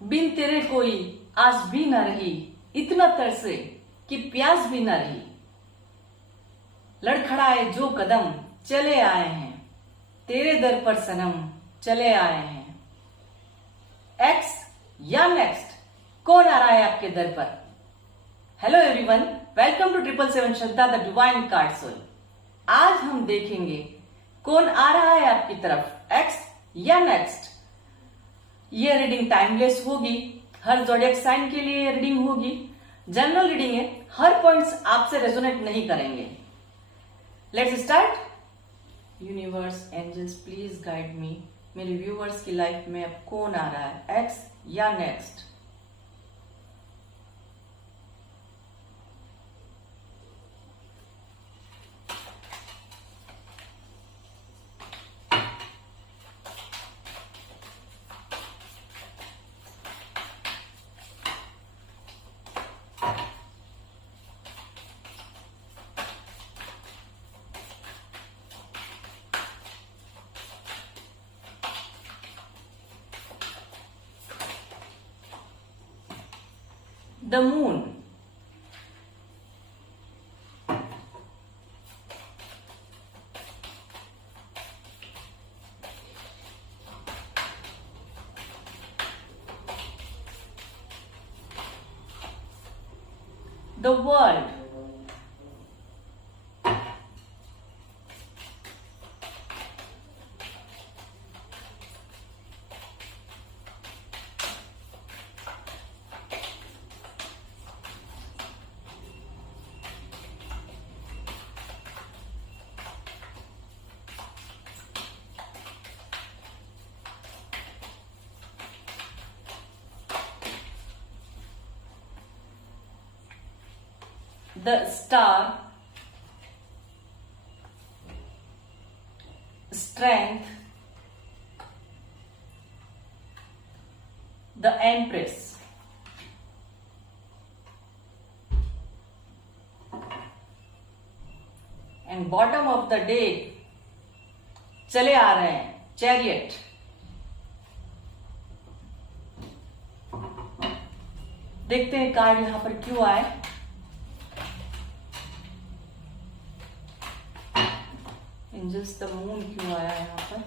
बिन तेरे कोई आस भी न रही, इतना तरसे कि प्यास भी न रही। लड़खड़ाए जो कदम चले आए हैं, तेरे दर पर सनम चले आए हैं। एक्स या नेक्स्ट, कौन आ रहा है आपके दर पर? Hello everyone, welcome to 777 Shraddha the divine card soul. आज हम देखेंगे कौन आ रहा है आपकी तरफ, एक्स या नेक्स्ट। ये रीडिंग टाइमलेस होगी, हर ज़ोडिएक साइन के लिए रीडिंग होगी, जनरल रीडिंग है, हर पॉइंट्स आपसे रेजोनेट नहीं करेंगे। Let's start. Universe, angels, please guide me. मेरे व्यूवर्स की लाइफ में अब कौन आ रहा है, एक्स या next? The moon. The world. The star, strength, the empress, and bottom of the deck चले आ रहे हैं चैरियट। देखते हैं कार्ड यहां पर क्यों आए। एंजल्स, द मून क्यों आया यहां पर?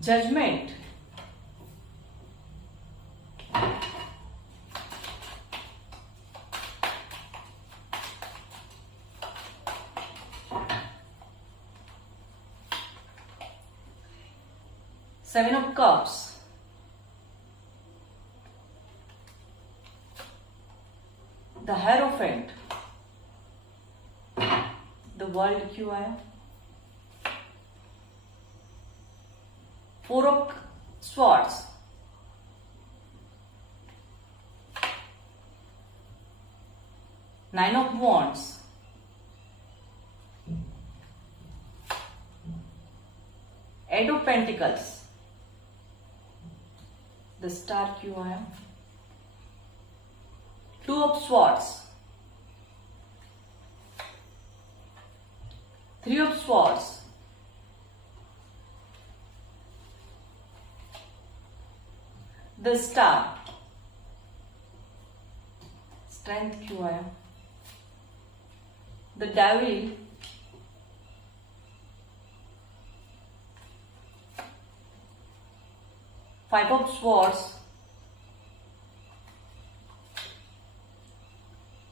Judgment, seven of cups, the hierophant, the world क्यों आया? Four of swords, nine of wands, eight of pentacles, the star क्यों आया? Two of swords, three of swords, the star, strength क्यों आया? The devil, five of swords,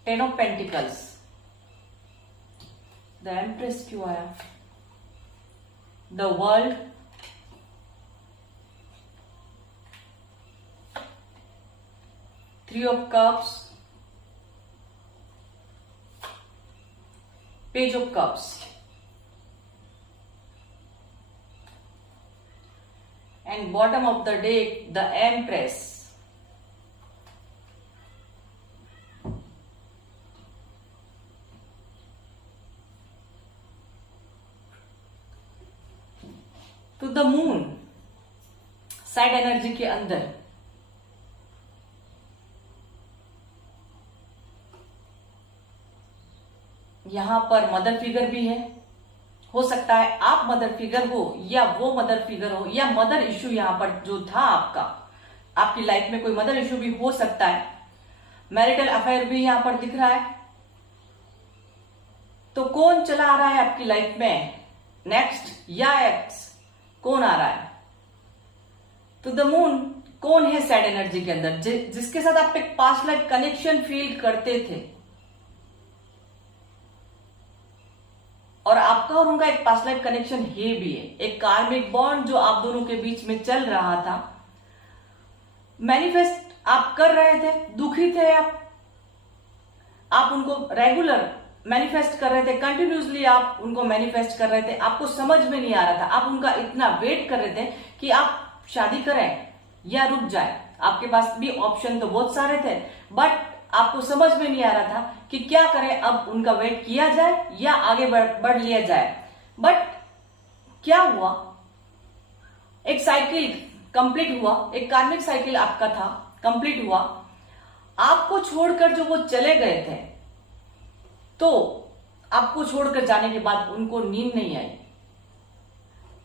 ten of pentacles, the empress क्यों आया? The world, three of cups, page of cups, and bottom of the deck the empress. तो the moon side energy के अंदर यहां पर mother figure भी है। हो सकता है आप मदर फिगर हो या वो मदर फिगर हो, या मदर इश्यू यहां पर जो था आपकी लाइफ में कोई मदर इश्यू भी हो सकता है। मैरिटल अफेयर भी यहां पर दिख रहा है। तो कौन चला आ रहा है आपकी लाइफ में, नेक्स्ट या एक्स, कौन आ रहा है? तो द मून कौन है सैड एनर्जी के अंदर, जिसके साथ आप एक पास्ट लाइफ कनेक्शन फील करते थे, और आपका और उनका एक पास्ट लाइफ कनेक्शन है भी है, एक कार्मिक बॉन्ड जो आप दोनों के बीच में चल रहा था। मैनिफेस्ट आप कर रहे थे, दुखी थे आप उनको रेगुलर मैनिफेस्ट कर रहे थे, कंटिन्यूसली आप उनको मैनिफेस्ट कर रहे थे। आपको समझ में नहीं आ रहा था, आप उनका इतना वेट कर रहे थे कि आप शादी करें या रुक जाए। आपके पास भी ऑप्शन तो बहुत सारे थे, बट आपको समझ में नहीं आ रहा था कि क्या करें, अब उनका वेट किया जाए या आगे बढ़ लिया जाए। बट क्या हुआ, एक साइकिल कंप्लीट हुआ, एक कार्मिक साइकिल आपका था, कंप्लीट हुआ। आपको छोड़कर जो वो चले गए थे, तो आपको छोड़कर जाने के बाद उनको नींद नहीं आई।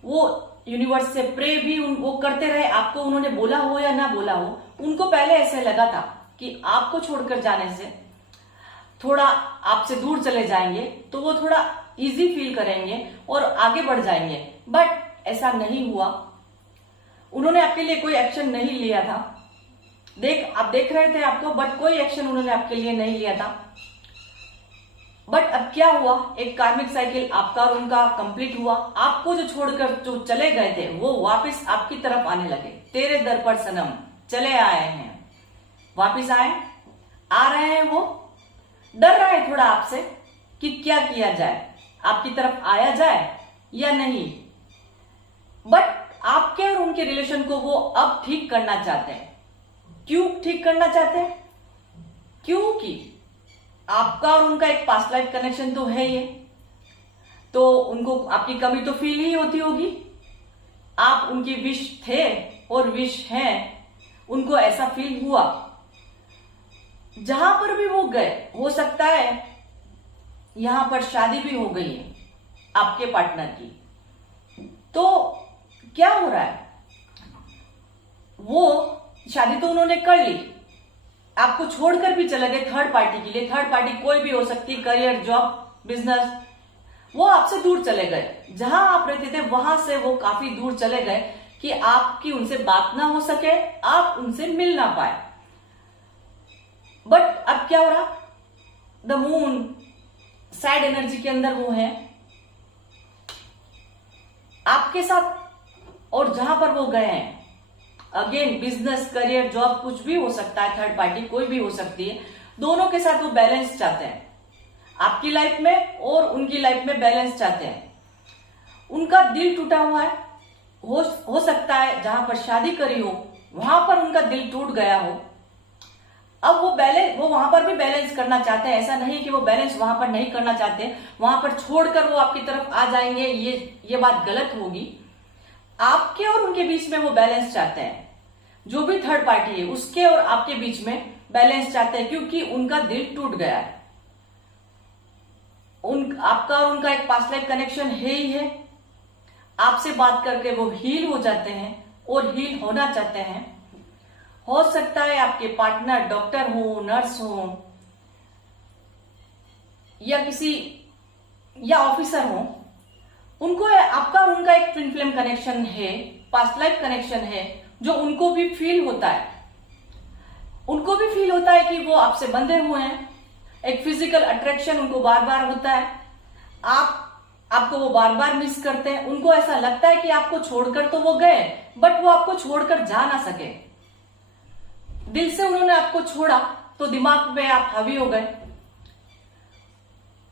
वो यूनिवर्स से प्रे भी वो करते रहे, आपको उन्होंने बोला हो या ना बोला हो, उनको पहले ऐसे लगा था कि आपको छोड़कर जाने से थोड़ा आपसे दूर चले जाएंगे तो वो थोड़ा इजी फील करेंगे और आगे बढ़ जाएंगे। बट ऐसा नहीं हुआ, उन्होंने आपके लिए कोई एक्शन नहीं लिया था। आप देख रहे थे आपको, बट कोई एक्शन उन्होंने आपके लिए नहीं लिया था। बट अब क्या हुआ, एक कार्मिक साइकिल आपका और उनका कंप्लीट हुआ। आपको जो छोड़कर जो चले गए थे वो वापस आपकी तरफ आने लगे। तेरे दर पर सनम चले आए हैं, वापस आ रहे हैं। वो डर रहा है थोड़ा आपसे कि क्या किया जाए, आपकी तरफ आया जाए या नहीं। बट आपके और उनके रिलेशन को वो अब ठीक करना चाहते हैं। क्यों ठीक करना चाहते हैं? क्योंकि आपका और उनका एक पास्ट लाइफ कनेक्शन तो है ये, तो उनको आपकी कमी तो फील ही होती होगी। आप उनकी विश थे और विश हैं, उनको ऐसा फील हुआ। जहां पर भी वो गए, हो सकता है यहां पर शादी भी हो गई है आपके पार्टनर की। तो क्या हो रहा है, वो शादी तो उन्होंने कर ली, आपको छोड़कर भी चले गए थर्ड पार्टी के लिए। थर्ड पार्टी कोई भी हो सकती, करियर, जॉब, बिजनेस। वो आपसे दूर चले गए, जहां आप रहते थे वहां से वो काफी दूर चले गए कि आपकी उनसे बात ना हो सके, आप उनसे मिल ना पाए। बट अब क्या हो रहा, द मून सैड एनर्जी के अंदर वो है आपके साथ, और जहां पर वो गए हैं, अगेन बिजनेस, करियर, जॉब, कुछ भी हो सकता है, थर्ड पार्टी कोई भी हो सकती है। दोनों के साथ वो बैलेंस चाहते हैं, आपकी लाइफ में और उनकी लाइफ में बैलेंस चाहते हैं। उनका दिल टूटा हुआ है, हो सकता है जहां पर शादी करी हो वहां पर उनका दिल टूट गया हो। अब वो वहां पर भी बैलेंस करना चाहते हैं। ऐसा नहीं कि वो बैलेंस वहां पर नहीं करना चाहते, वहां पर छोड़कर वो आपकी तरफ आ जाएंगे, ये बात गलत होगी। आपके और उनके बीच में वो बैलेंस चाहते हैं। जो भी थर्ड पार्टी है उसके और आपके बीच में बैलेंस चाहते हैं, क्योंकि उनका दिल टूट गया है। आपका और उनका एक पास्ट लाइफ कनेक्शन है ही है। आपसे बात करके वो हील हो जाते हैं और हील होना चाहते हैं। हो सकता है आपके पार्टनर डॉक्टर हो, नर्स हो, या ऑफिसर हो। उनको आपका और उनका एक ट्विन फ्लेम कनेक्शन है, पास्ट लाइफ कनेक्शन है, जो उनको भी फील होता है। उनको भी फील होता है कि वो आपसे बंधे हुए हैं। एक फिजिकल अट्रैक्शन उनको बार बार होता है, आपको वो बार बार मिस करते हैं। उनको ऐसा लगता है कि आपको छोड़कर तो वो गए, बट वो आपको छोड़कर जा ना सके। दिल से उन्होंने आपको छोड़ा तो दिमाग में आप हावी हो गए।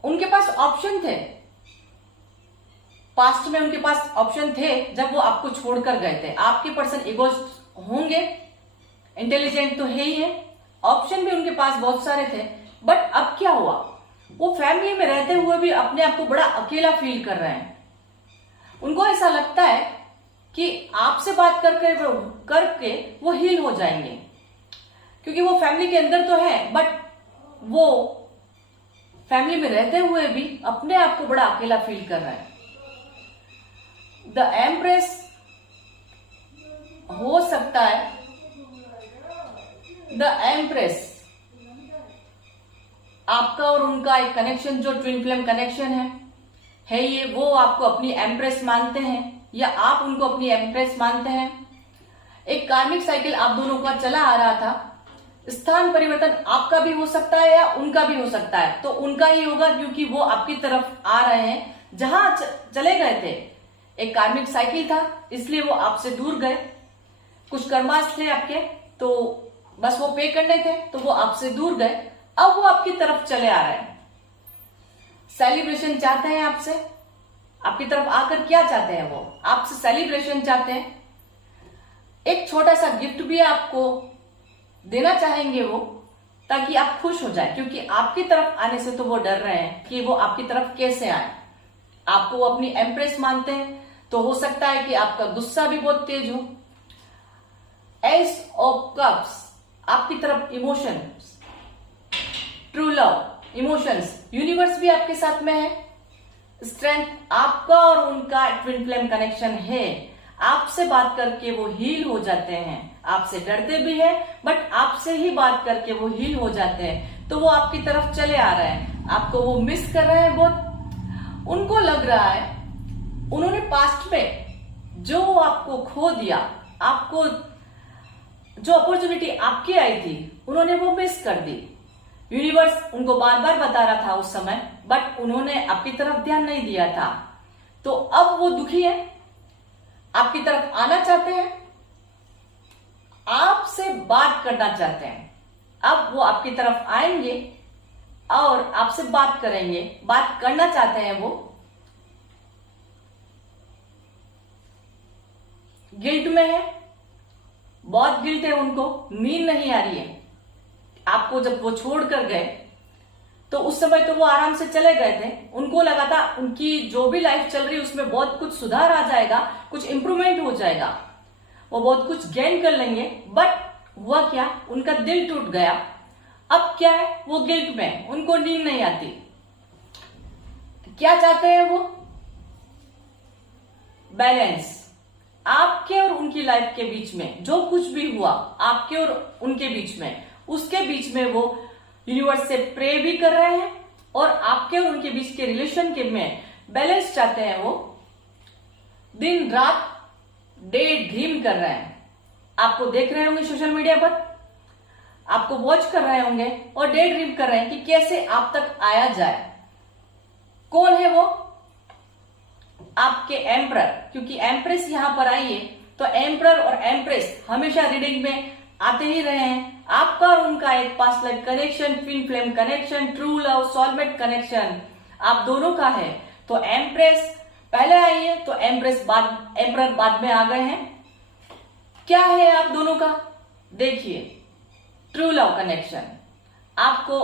उनके पास ऑप्शन थे, पास्ट में उनके पास ऑप्शन थे जब वो आपको छोड़कर गए थे। आपके पर्सन इगोइस्ट होंगे, इंटेलिजेंट तो है ही है, ऑप्शन भी उनके पास बहुत सारे थे। बट अब क्या हुआ, वो फैमिली में रहते हुए भी अपने आप को बड़ा अकेला फील कर रहे हैं। उनको ऐसा लगता है कि आपसे बात करके वो हील हो जाएंगे, क्योंकि वो फैमिली के अंदर तो है, बट वो फैमिली में रहते हुए भी अपने आप को बड़ा अकेला फील कर रहा है। द एम्प्रेस हो सकता है, द एम्प्रेस आपका और उनका एक कनेक्शन जो ट्विन फ्लेम कनेक्शन है ये, वो आपको अपनी एम्प्रेस मानते हैं या आप उनको अपनी एम्प्रेस मानते हैं। एक कार्मिक साइकिल आप दोनों का चला आ रहा था। स्थान परिवर्तन आपका भी हो सकता है या उनका भी हो सकता है, तो उनका ही होगा क्योंकि वो आपकी तरफ आ रहे हैं। जहां चले गए थे एक कार्मिक साइकिल था, इसलिए वो आपसे दूर गए। कुछ कर्मास थे आपके, तो बस वो पे करने थे, तो वो आपसे दूर गए। अब वो आपकी तरफ चले आ रहे हैं। सेलिब्रेशन चाहते हैं आपसे, आपकी तरफ आकर क्या चाहते हैं? वो आपसे सेलिब्रेशन चाहते हैं। एक छोटा सा गिफ्ट भी आपको देना चाहेंगे वो, ताकि आप खुश हो जाए, क्योंकि आपकी तरफ आने से तो वो डर रहे हैं कि वो आपकी तरफ कैसे आए। आपको वो अपनी एम्प्रेस मानते हैं, तो हो सकता है कि आपका गुस्सा भी बहुत तेज हो। एस ऑफ कप्स आपकी तरफ emotions, true love, emotions, universe भी आपके साथ में है। स्ट्रेंथ आपका और उनका ट्विन फ्लेम कनेक्शन है। आपसे बात करके वो हील हो जाते हैं। आपसे डरते भी हैं, बट आपसे ही बात करके वो हील हो जाते हैं। तो वो आपकी तरफ चले आ रहे हैं। आपको वो मिस कर रहे हैं बहुत। उनको लग रहा है उन्होंने पास्ट में जो आपको खो दिया, आपको जो अपॉर्चुनिटी आपकी आई थी, उन्होंने वो मिस कर दी। यूनिवर्स उनको बार बार बता रहा था उस समय, बट उन्होंने आपकी तरफ ध्यान नहीं दिया था। तो अब वो दुखी है, आपकी तरफ आना चाहते हैं, आपसे बात करना चाहते हैं। अब वो आपकी तरफ आएंगे और आपसे बात करेंगे, बात करना चाहते हैं वो। गिल्ट में है, बहुत गिल्ट है उनको, नींद नहीं आ रही है। आपको जब वो छोड़कर गए तो उस समय तो वो आराम से चले गए थे। उनको लगा था उनकी जो भी लाइफ चल रही है उसमें बहुत कुछ सुधार आ जाएगा, कुछ इंप्रूवमेंट हो जाएगा, वो बहुत कुछ गेन कर लेंगे। बट हुआ क्या, उनका दिल टूट गया। अब क्या है, वो गिल्ट में, उनको नींद नहीं आती। क्या चाहते हैं वो? बैलेंस। आपके और उनकी लाइफ के बीच में जो कुछ भी हुआ, आपके और उनके बीच में, उसके बीच में वो यूनिवर्स से प्रे भी कर रहे हैं और आपके और उनके बीच के रिलेशन के में बैलेंस चाहते हैं। वो दिन रात डे ड्रीम कर रहे हैं। आपको देख रहे होंगे सोशल मीडिया पर, आपको वॉच कर रहे होंगे और डे ड्रीम कर रहे हैं कि कैसे आप तक आया जाए। कौन है वो? आपके एम्परर, क्योंकि एम्प्रेस यहां पर आई है, तो एम्परर और एम्प्रेस हमेशा रीडिंग में आते ही रहे हैं। आपका और उनका एक past life connection, twin flame connection, true love, soulmate connection आप दोनों का है। तो एम्प्रेस पहले आई है, तो एम्परर बाद में आ गए हैं। क्या है आप दोनों का? देखिए, ट्रू लव कनेक्शन। आपको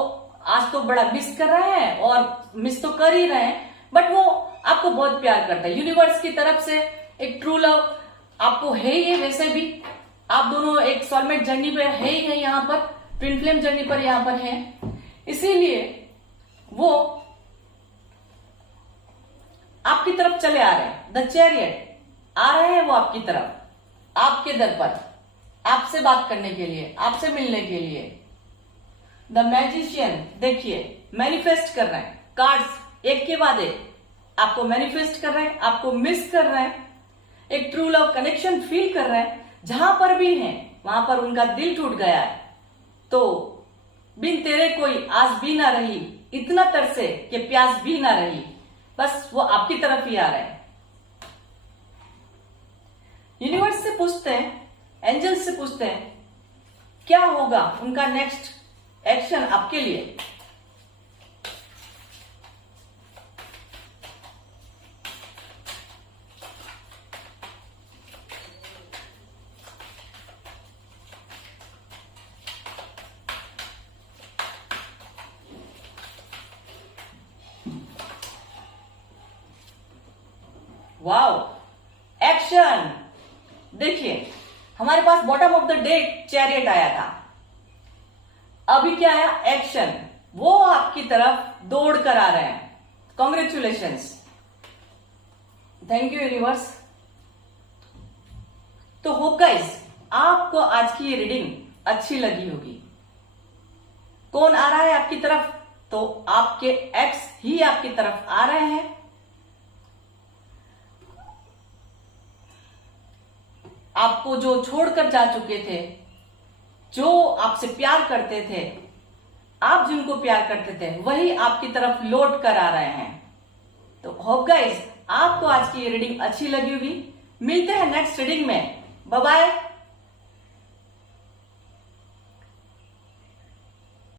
आज तो बड़ा मिस कर रहे हैं और मिस तो कर ही रहे हैं, बट वो आपको बहुत प्यार करता है। यूनिवर्स की तरफ से एक ट्रू लव आपको है ही है। वैसे भी आप दोनों एक सोलमेट जर्नी पर है ही है, यहाँ पर ट्विन फ्लेम जर्नी पर यहाँ पर है। इसीलिए वो आपकी तरफ चले आ रहे हैं। द चैरियट आ रहे हैं वो आपकी तरफ, आपके दर पर, आपसे बात करने के लिए, आपसे मिलने के लिए। द मैजिशियन देखिए, मैनिफेस्ट कर रहे हैं। कार्ड्स एक के बाद एक आपको मैनिफेस्ट कर रहे हैं, आपको मिस कर रहे हैं, एक ट्रू लव कनेक्शन फील कर रहे हैं। जहां पर भी हैं वहां पर उनका दिल टूट गया है। तो बिन तेरे कोई आस भी ना रही, इतना तरसे कि प्यास भी ना रही। बस वो आपकी तरफ ही आ रहे हैं। यूनिवर्स से पूछते हैं, एंजल्स से पूछते हैं, क्या होगा उनका नेक्स्ट एक्शन आपके लिए। Wow, action. देखिए, हमारे पास bottom of the day chariot आया था, अभी क्या आया? एक्शन। वो आपकी तरफ दौड़ कर आ रहे हैं। Congratulations, thank you universe. तो होप गाइस आपको आज की ये रीडिंग अच्छी लगी होगी। कौन आ रहा है आपकी तरफ? तो आपके एक्स ही आपकी तरफ आ रहे हैं। आपको जो छोड़कर जा चुके थे, जो आपसे प्यार करते थे, आप जिनको प्यार करते थे, वही आपकी तरफ लौट कर आ रहे हैं। तो होप गाइस आपको आज की ये रीडिंग अच्छी लगी होगी। मिलते हैं नेक्स्ट रीडिंग में। Bye bye.